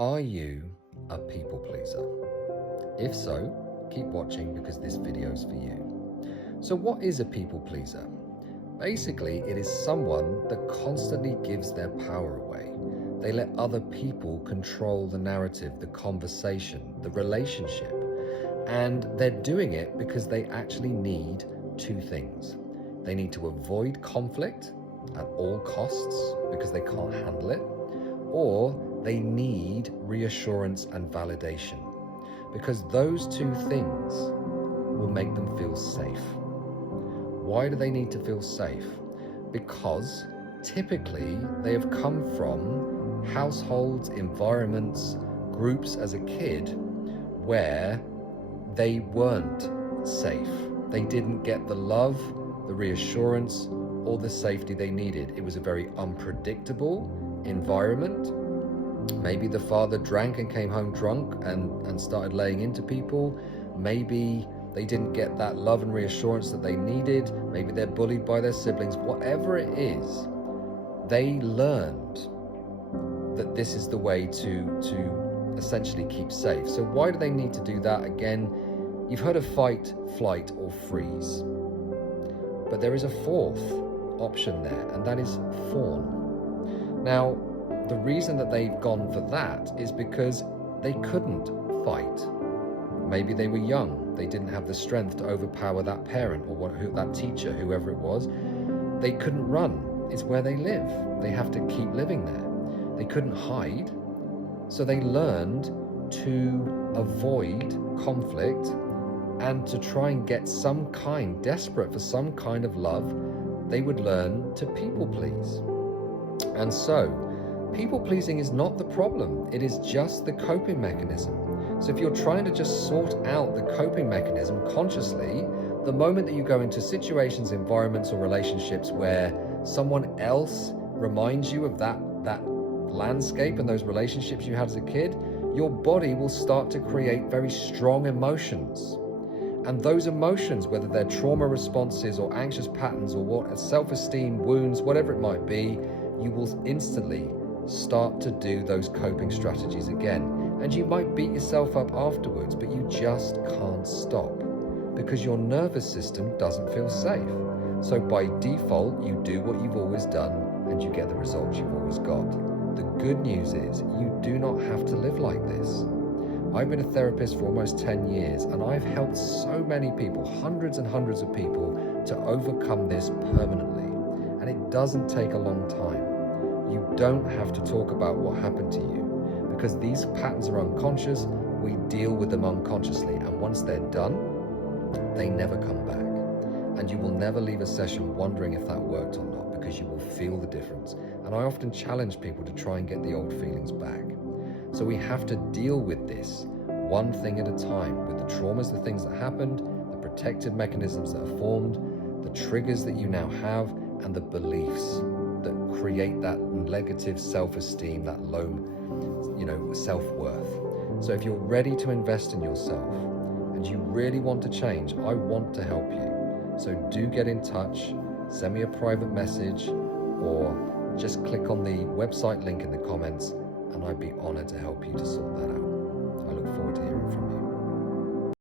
Are you a people pleaser? If so, keep watching because this video is for you. So what is a people pleaser? Basically, it is someone that constantly gives their power away. They let other people control the narrative, the conversation, the relationship. And they're doing it because they actually need two things. They need to avoid conflict at all costs because they can't handle it, or they need reassurance and validation because those two things will make them feel safe. Why do they need to feel safe? Because typically they have come from households, environments, groups as a kid where they weren't safe. They didn't get the love, the reassurance, or the safety they needed. It was a very unpredictable environment. Maybe the father drank and came home drunk and started laying into people. Maybe they didn't get that love and reassurance that they needed. Maybe they're bullied by their siblings. Whatever it is, they learned that this is the way to essentially keep safe. So why do they need to do that? Again, you've heard of fight, flight, or freeze. But there is a fourth option there, and that is fawn. Now, the reason that they've gone for that is because they couldn't fight. Maybe they were young. They didn't have the strength to overpower that parent or that teacher, whoever it was. They couldn't run. It's where they live. They have to keep living there. They couldn't hide. So they learned to avoid conflict and to try and get desperate for some kind of love, they would learn to people please. And so, people pleasing is not the problem, it is just the coping mechanism. So if you're trying to just sort out the coping mechanism consciously, the moment that you go into situations, environments, or relationships where someone else reminds you of that landscape and those relationships you had as a kid, your body will start to create very strong emotions. And those emotions, whether they're trauma responses or anxious patterns or self-esteem, wounds, whatever it might be, you will instantly start to do those coping strategies again. And you might beat yourself up afterwards, but you just can't stop because your nervous system doesn't feel safe. So by default, you do what you've always done and you get the results you've always got. The good news is you do not have to live like this. I've been a therapist for almost 10 years and I've helped so many people, hundreds and hundreds of people, to overcome this permanently. And it doesn't take a long time. You don't have to talk about what happened to you because these patterns are unconscious. We deal with them unconsciously, and once they're done, they never come back. And you will never leave a session wondering if that worked or not because you will feel the difference. And I often challenge people to try and get the old feelings back. So we have to deal with this one thing at a time, with the traumas, the things that happened, the protective mechanisms that are formed, the triggers that you now have, and the beliefs that create that negative self-esteem, that low, self-worth. So if you're ready to invest in yourself and you really want to change, I want to help you. So do get in touch, send me a private message, or just click on the website link in the comments, and I'd be honored to help you to sort that out. I look forward to hearing from you.